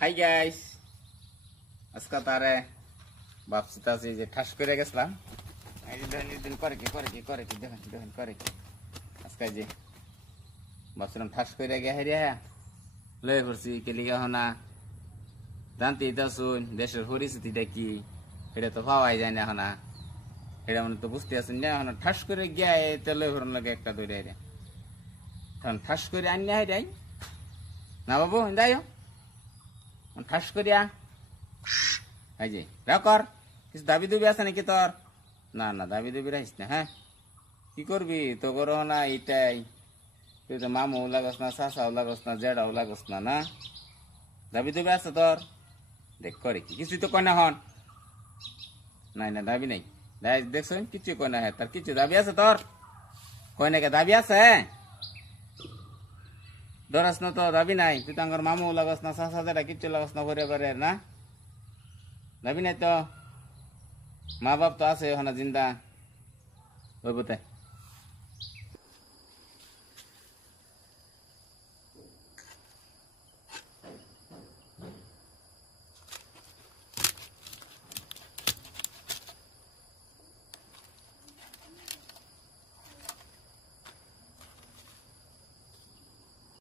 Hi guys, আজকে তারে ভাবছি যে ঠাস করে গেছিলাম। করে কি দেখেন করে কি আজকে যে ভাবছিলাম ঠাস করে গে হারিয়া লয়ে পড়ছি কেলিগা হনা জানতেই তো শুন দেশের পরিস্থিতিটা কি এটা তো পাওয়াই যায় না হনা, এটা মানে তো বুঝতে আছেন না হনা ঠাস করে গিয়া এটা লয়ে পড়ার লাগে একটা দৌড়ে হারিয়া তখন ঠাস করে আনিয়া হারিয়াই না বাবু যাইও ঠাস করিয়া এই যে কর কিছু দাবি দুবি আছে নাকি তোর? না না দাবি দুবি রাখিস না। হ্যাঁ কি করবি তো করো না এইটাই, তুই তো মামু লাগস না, চাচাও লাগস না, জেডাও লাগস না, না দাবি দুবি আছে তোর? দেখ করে কি কিছু তো কয় না হন নাই না দাবি নাই দেখছ কিছু কয় না। হ্যাঁ তার কিছু দাবি আছে তোর? কয় না কে দাবি আছে? ধরাস না তো দাবি নাই, তুই তো আমার মামু লাগস না, চাচা জেডা কিচ্ছু লাগস না, করে করে না দাবি নাই তো? মা বাপ তো আছে ওখানে জিন্দা ওই বোধ